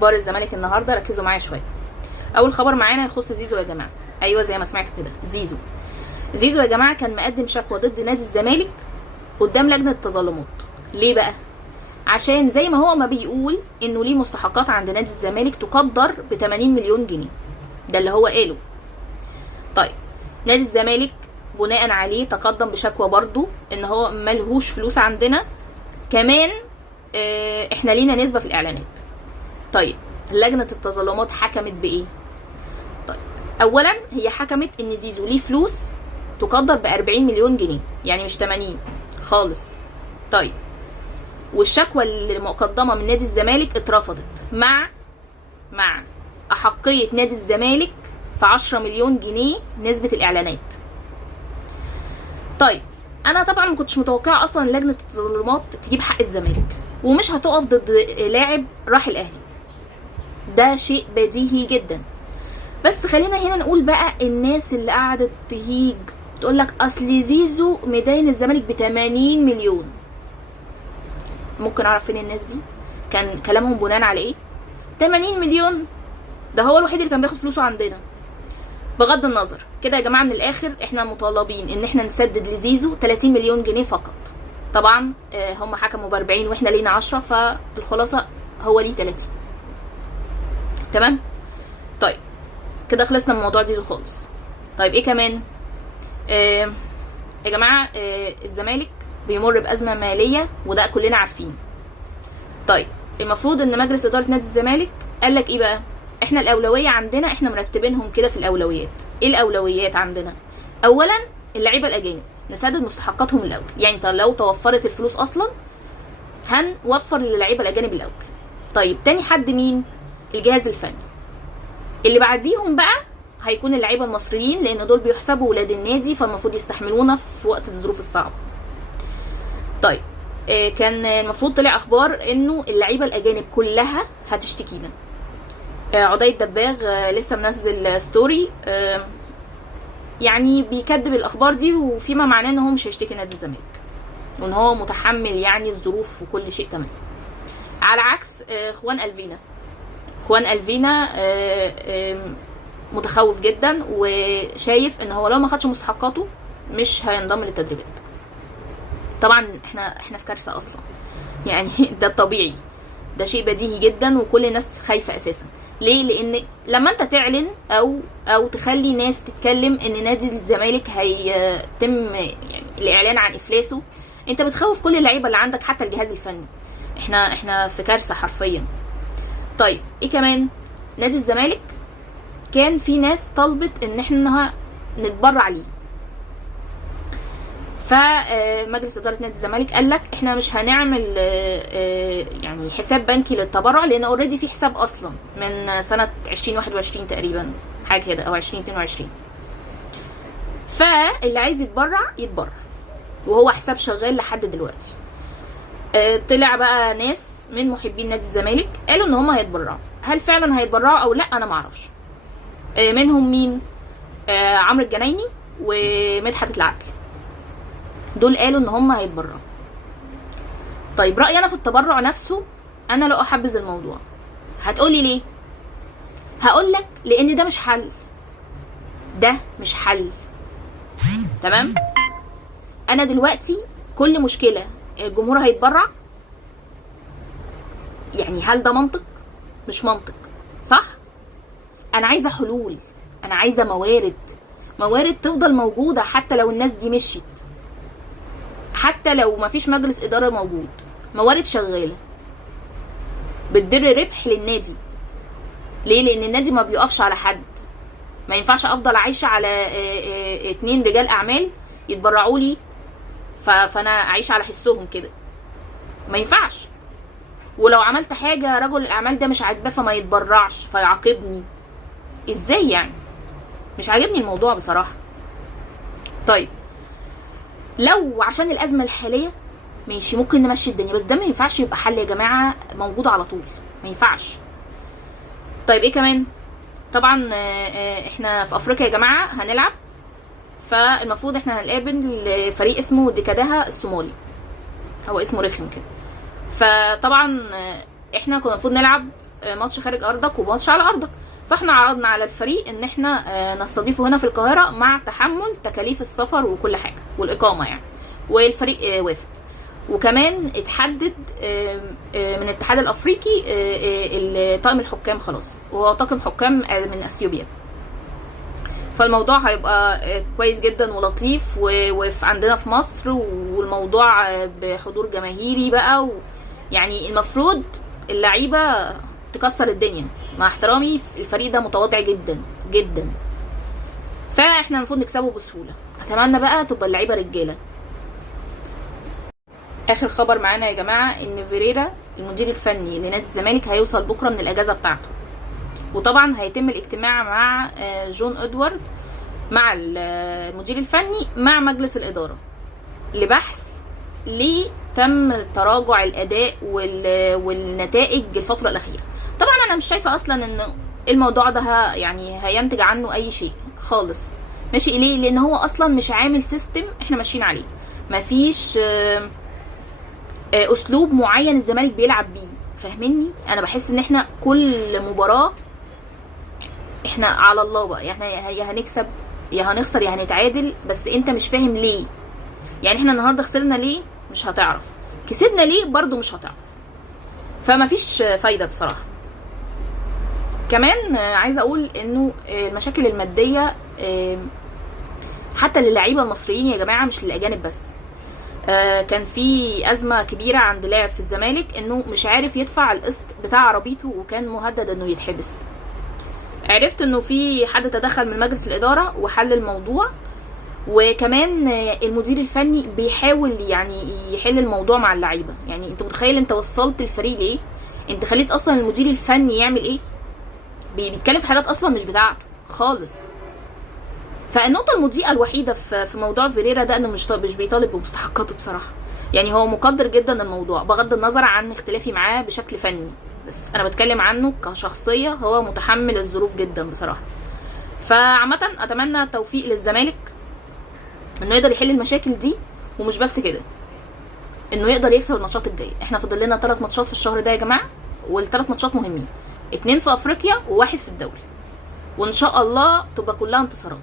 اخبار الزمالك النهارده، ركزوا معايا شويه. اول خبر معانا يخص زيزو يا جماعه. ايوه زي ما سمعتوا كده، زيزو يا جماعه كان مقدم شكوى ضد نادي الزمالك قدام لجنه التظلمات. ليه بقى؟ عشان زي ما هو ما بيقول انه ليه مستحقات عند نادي الزمالك تقدر ب 80 مليون جنيه، ده اللي هو قاله. طيب نادي الزمالك بناء عليه تقدم بشكوى برضو ان هو ملهوش فلوس عندنا، كمان احنا لينا نسبه في الاعلانات. طيب لجنه التظلمات حكمت بايه؟ طيب اولا هي حكمت ان زيزو ليه فلوس تقدر ب 40 مليون جنيه، يعني مش 80 خالص. طيب والشكوى اللي مقدمه من نادي الزمالك اترفضت مع احقيه نادي الزمالك في 10 مليون جنيه نسبه الاعلانات. طيب انا طبعا ما كنتش متوقعه اصلا لجنه التظلمات تجيب حق الزمالك ومش هتقف ضد لاعب راح الاهلي، ده شيء بديهي جدا. بس خلينا هنا نقول بقى الناس اللي قعدت تهيج تقول لك اصل زيزو مدين الزمالك ب 80 مليون. ممكن اعرف فين الناس دي؟ كان كلامهم بناء على ايه؟ 80 مليون ده هو الوحيد اللي كان بياخد فلوسه عندنا. بغض النظر كده يا جماعه، من الاخر احنا مطالبين ان احنا نسدد لزيزو 30 مليون جنيه فقط. طبعا هم حكموا ب 40 واحنا لينا 10، فالخلاصه هو ليه 30. تمام؟ طيب كده خلصنا من موضوع زيزو خالص. طيب ايه كمان؟ يا جماعه الزمالك بيمر بازمه ماليه وده كلنا عارفين. طيب المفروض ان مجلس اداره نادي الزمالك قال لك ايه بقى؟ احنا الاولويه عندنا، احنا مرتبينهم كده في الاولويات. ايه الاولويات عندنا؟ اولا اللعيبه الاجانب نسدد مستحقاتهم الاول، يعني لو توفرت الفلوس اصلا هنوفر للعيبه الاجانب الاول. طيب تاني حد مين؟ الجهاز الفني. اللي بعديهم بقى هيكون اللعيبه المصريين، لان دول بيحسبوا ولاد النادي فالمفروض يستحملونا في وقت الظروف الصعبه. طيب كان المفروض طلع اخبار انه اللعيبه الاجانب كلها هتشتكينا. عدي الدباغ لسه منزل ستوري يعني بيكذب الاخبار دي، وفيما معناه ان هو مش هيشتكي نادي الزمالك وان هو متحمل يعني الظروف وكل شيء تمام. على عكس خوان الفينا متخوف جدا وشايف ان هو لو ما خدش مستحقاته مش هينضم للتدريبات. طبعا احنا في كارثه اصلا، يعني ده طبيعي، ده شيء بديهي جدا وكل الناس خايفه اساسا. ليه؟ لان لما انت تعلن او تخلي ناس تتكلم ان نادي الزمالك هيتم يعني الاعلان عن افلاسه، انت بتخوف كل اللعيبه اللي عندك حتى الجهاز الفني. احنا في كارثه حرفيا. طيب ايه كمان؟ نادي الزمالك كان في ناس طلبت ان احنا نتبرع ليه، فمجلس اداره نادي الزمالك قال لك احنا مش هنعمل يعني حساب بنكي للتبرع، لان اوريدي في حساب اصلا من سنه 2021 تقريبا حاجه كده او 2022. فاللي عايز يتبرع وهو حساب شغال لحد دلوقتي. طلع بقى ناس من محبين نادي الزمالك قالوا ان هم هيتبرعوا. هل فعلا هيتبرعوا او لا انا معرفش. منهم مين؟ عمرو الجنايني ومدحت العدل، دول قالوا ان هم هيتبرعوا. طيب رأيي انا في التبرع نفسه، انا لا احبذ الموضوع. هتقولي ليه؟ هقولك لان ده مش حل. تمام؟ انا دلوقتي كل مشكلة الجمهور هيتبرع، يعني هل ده منطق؟ مش منطق، صح؟ انا عايزة حلول، انا عايزة موارد تفضل موجودة حتى لو الناس دي مشيت، حتى لو مفيش مجلس اداره موجود، موارد شغاله بتدر ربح للنادي. ليه؟ لان النادي ما بيقفش على حد. ما ينفعش افضل عايشه على 2 رجال اعمال يتبرعوا لي فانا اعيش على حسهم كده، ما ينفعش. ولو عملت حاجه رجل الاعمال ده مش عاجباه فما يتبرعش فيعاقبني، ازاي يعني؟ مش عاجبني الموضوع بصراحه. طيب لو عشان الازمه الحاليه ماشي ممكن نمشي الدنيا، بس ده ما ينفعش يبقى حل يا جماعه موجود على طول، ما ينفعش. طيب ايه كمان؟ طبعا احنا في افريقيا يا جماعه هنلعب، فالمفروض احنا هنقابل فريق اسمه ديكاداها الصومالي، هو اسمه رخم كده. فطبعا احنا كنا المفروض نلعب ماتش خارج ارضك وماتش على ارضك. فاحنا عرضنا على الفريق ان احنا نستضيفه هنا في القاهره مع تحمل تكاليف السفر وكل حاجه والاقامه يعني، والفريق وافق. وكمان اتحدد من الاتحاد الافريقي طاقم الحكام خلاص، وهو طاقم حكام من اثيوبيا. فالموضوع هيبقى كويس جدا ولطيف عندنا في مصر، والموضوع بحضور جماهيري بقى يعني المفروض اللعيبه تكسر الدنيا. مع احترامي الفريق ده متواضع جدا جدا، فاحنا المفروض نكسبه بسهوله. اتمنى بقى تبقى اللعيبه رجاله. اخر خبر معانا يا جماعه ان فيريرا المدير الفني لنادي الزمالك هيوصل بكره من الاجازه بتاعته، وطبعا هيتم الاجتماع مع جون ادوارد مع المدير الفني مع مجلس الاداره لبحث ليه تم تراجع الاداء والنتائج الفتره الاخيره. طبعا انا مش شايفه اصلا ان الموضوع ده يعني هينتج عنه اي شيء خالص، ماشي ليه؟ لان هو اصلا مش عامل سيستم احنا ماشيين عليه، مفيش اسلوب معين الزمالك بيلعب بيه، فاهميني؟ انا بحس ان احنا كل مباراه احنا على الله بقى، احنا يا هنكسب يا هنخسر يا هنتعادل، بس انت مش فاهم ليه. يعني احنا النهارده خسرنا ليه مش هتعرف، كسبنا ليه برضو مش هتعرف، فمفيش فايده بصراحه. كمان عايزه اقول انه المشاكل الماديه حتى للاعيبه المصريين يا جماعه مش للاجانب بس. كان في ازمه كبيره عند لاعب في الزمالك انه مش عارف يدفع القسط بتاع عربيته وكان مهدد انه يتحبس. عرفت انه في حد تدخل من مجلس الاداره وحل الموضوع، وكمان المدير الفني بيحاول يعني يحل الموضوع مع اللعيبه. يعني انت متخيل انت وصلت الفريق لايه؟ انت خليت اصلا المدير الفني يعمل ايه؟ بيتكلم في حاجات اصلا مش بتاعته خالص. فالنقطه المضيئه الوحيده في موضوع فيريرا ده انه مش بيطالب بمستحقاته بصراحه. يعني هو مقدر جدا الموضوع بغض النظر عن اختلافي معاه بشكل فني، بس انا بتكلم عنه كشخصيه، هو متحمل الظروف جدا بصراحه. فعامه اتمنى التوفيق للزمالك انه يقدر يحل المشاكل دي، ومش بس كده انه يقدر يكسب الماتشات الجايه. احنا فاضل لنا 3 ماتشات في الشهر ده يا جماعه، وال3 ماتشات مهمين، 2 في افريقيا و1 في الدوري، وان شاء الله تبقى كلها انتصارات.